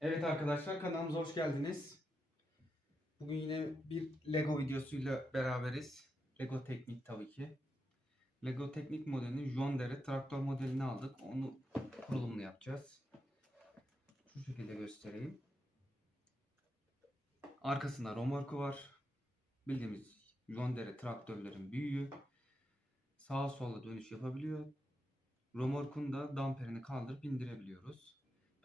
Evet arkadaşlar kanalımıza hoş geldiniz. Bugün yine bir Lego videosuyla beraberiz. Lego Teknik tabii ki. Lego Teknik modelinin John Deere traktör modelini aldık. Onu kurulumunu yapacağız. Şu şekilde göstereyim. Arkasında romorku var. Bildiğimiz John Deere traktörlerin büyüğü. Sağa sola dönüş yapabiliyor. Romorkun da damperini kaldırıp indirebiliyoruz.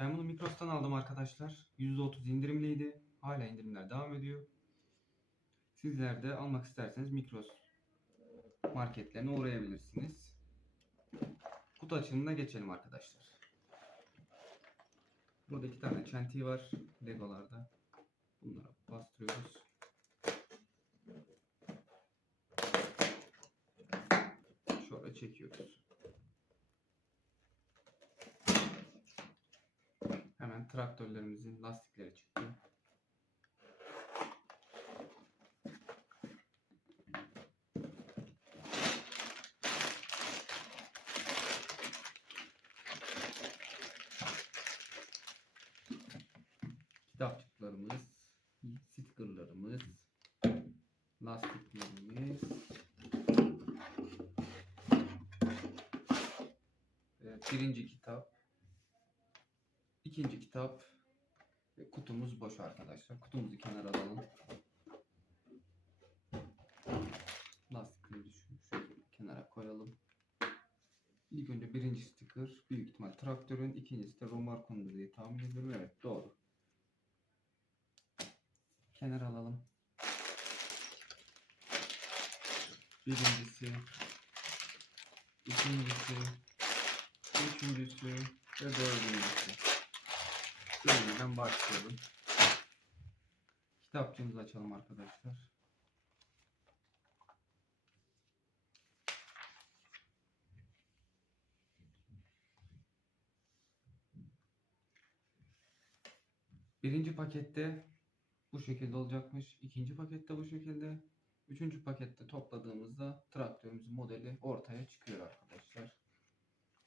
Ben bunu Mikros'tan aldım arkadaşlar. %30 indirimliydi. Hala indirimler devam ediyor. Sizler de almak isterseniz Mikros marketlerine uğrayabilirsiniz. Kutu açılımına geçelim arkadaşlar. Burada iki tane çentiği var Legolarda. Bunlara bastırıyoruz. Şöyle çekiyoruz. Hemen traktörlerimizin lastikleri çıktı. Kitapçıklarımız, stickerlarımız, lastiklerimiz, Evet, birinci kitap, İkinci kitap ve kutumuz boş arkadaşlar. Kutumuzu kenara alalım. Lastikleri şu kenara koyalım. İlk önce birinci sticker büyük ihtimal traktörün, ikincisi de Romarkon'dur diye tahmin ediyorum. Evet doğru. Kenara alalım. Birincisi, ikincisi, üçüncüsü ve dördüncüsü. Bölümden başlayalım. Kitapçığımızı açalım arkadaşlar. Birinci pakette bu şekilde olacakmış. İkinci pakette bu şekilde. Üçüncü pakette topladığımızda traktörümüzün modeli ortaya çıkıyor arkadaşlar.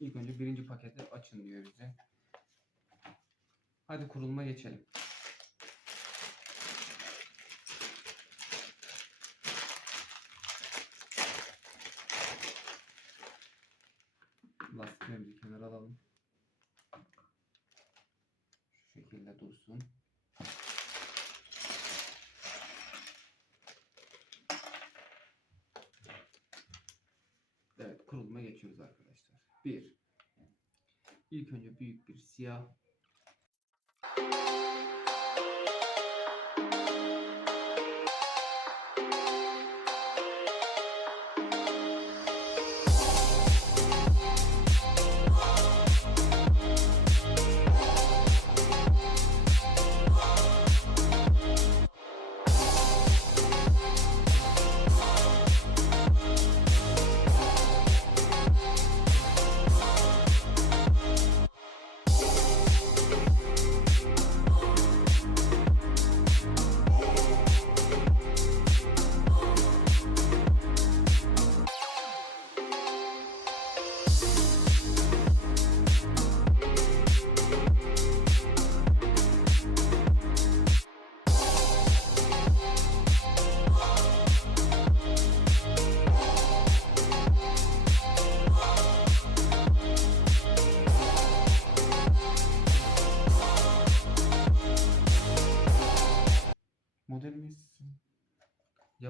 İlk önce birinci paketi açın diyor bize. Hadi kuruluma geçelim. Lastiklerimizi kenara alalım. Şu şekilde dursun. Evet kuruluma geçiyoruz arkadaşlar. Bir. İlk önce büyük bir siyah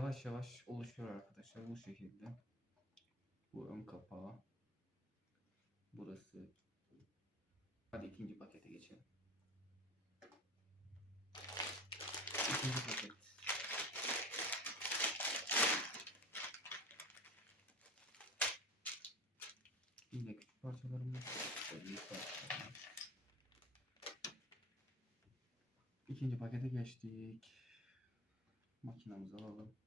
yavaş yavaş oluşuyor arkadaşlar bu şekilde. Bu ön kapağı. Burası. Hadi ikinci pakete geçelim. İkinci paket. Yine küçük parçalarımız. büyük parçalarımız. İkinci pakete geçtik. Makinamızı alalım.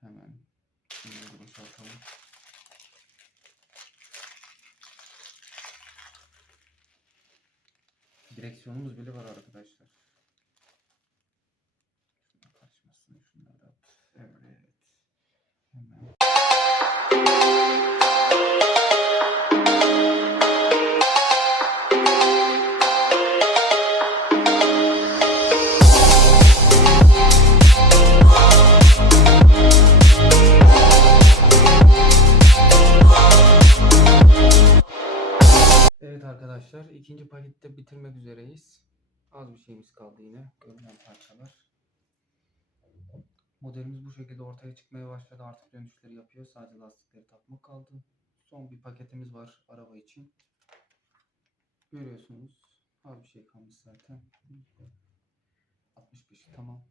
Hemen bunları boşaltalım. Direksiyonumuz bile var arkadaşlar. İkinci pakette bitirmek üzereyiz. Az bir şeyimiz kaldı yine. Görünen parçalar. Modelimiz bu şekilde ortaya çıkmaya başladı. Artık dönüşleri yapıyor. Sadece lastikleri takmak kaldı. Son bir paketimiz var araba için. Görüyorsunuz. Az bir şey kalmış zaten. 65 tamam.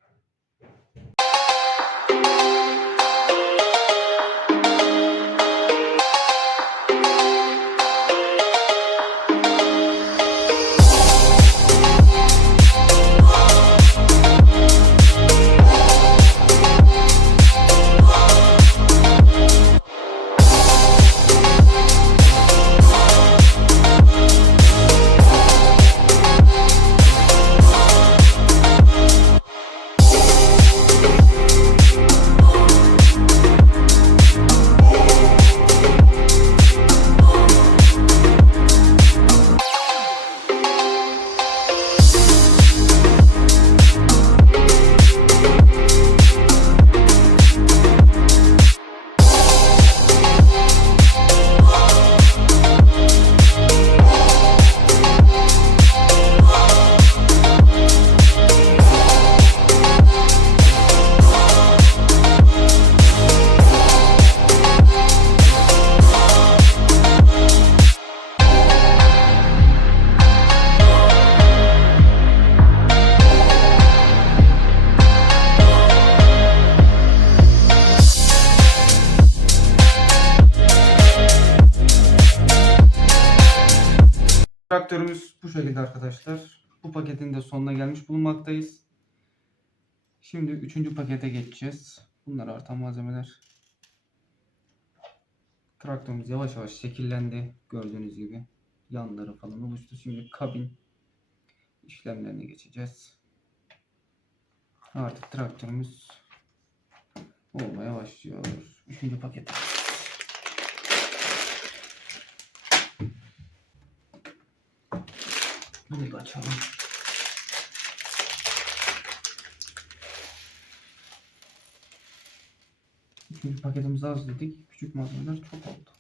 Arkadaşlar. Bu paketin de sonuna gelmiş bulunmaktayız. Şimdi üçüncü pakete geçeceğiz. Bunlar artan malzemeler. Traktörümüz yavaş yavaş şekillendi. Gördüğünüz gibi. Yanları falan oluştu. Şimdi kabin işlemlerine geçeceğiz. Artık traktörümüz olmaya başlıyor. Üçüncü paket. Bunu da açalım. Üçüncü paketimizi az dedik. Küçük malzemeler çok oldu.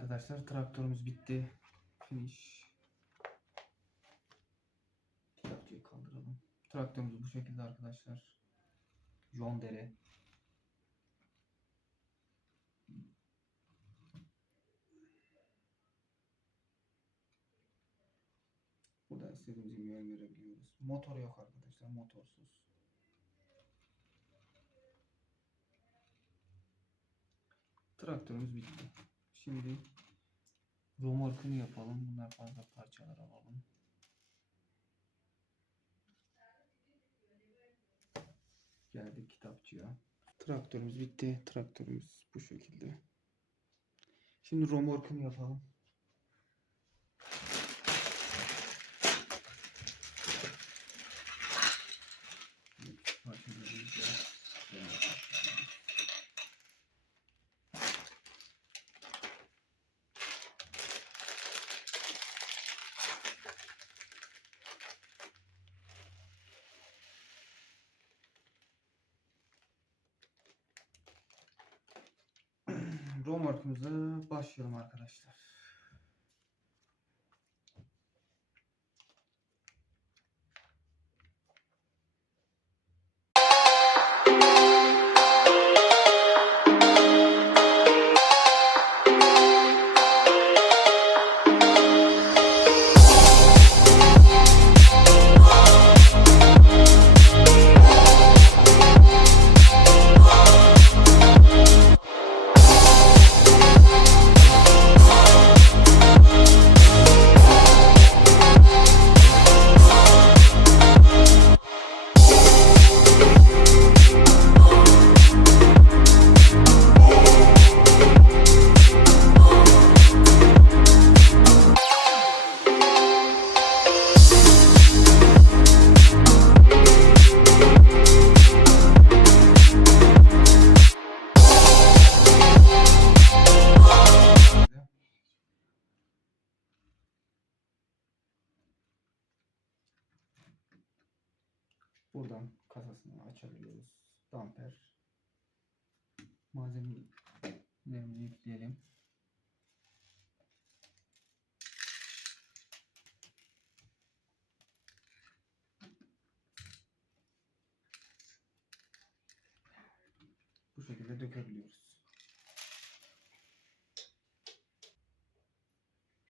Arkadaşlar traktörümüz bitti. Finish. Traktörü kaldıralım. Traktörümüz bu şekilde arkadaşlar. John Deere. Burada istediğimiz gibi yön verebiliyoruz. Motor yok arkadaşlar. Motorsuz. Traktörümüz bitti. Şimdi romorkunu yapalım. Bunlar fazla parçalar alalım. Geldik kitapçıya. Traktörümüz bitti. Traktörümüz bu şekilde. Şimdi romorkunu yapalım. Evet, parçalarımızı da- Romorkumuza başlayalım arkadaşlar. Açabiliyoruz. Damper. Malzemelerimizi yükleyelim.